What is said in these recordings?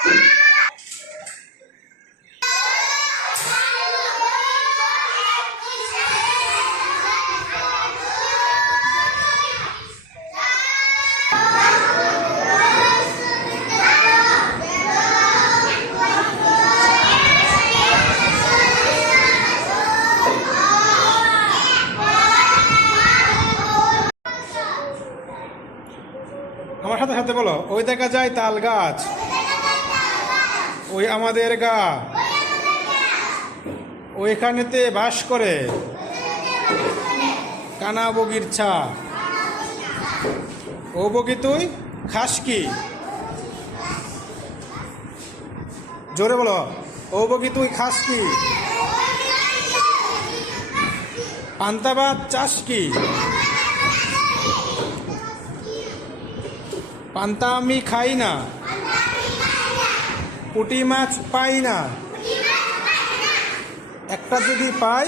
আমার সাথে সাথে বলো, ওই দেখা যায় তাল গাছ, ওই আমাদের গা, ওইখানেতে বাস করে কানা বগির ছা। ও বগি তুই খাস কি? জোরে বলো, ও বগি তুই খাস কি? পান্তা ভাত চাস কি? পান্তা আমি খাই না, পুঁটি মাছ পাই না, একটা যদি পাই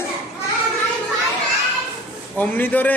অমনি ধরে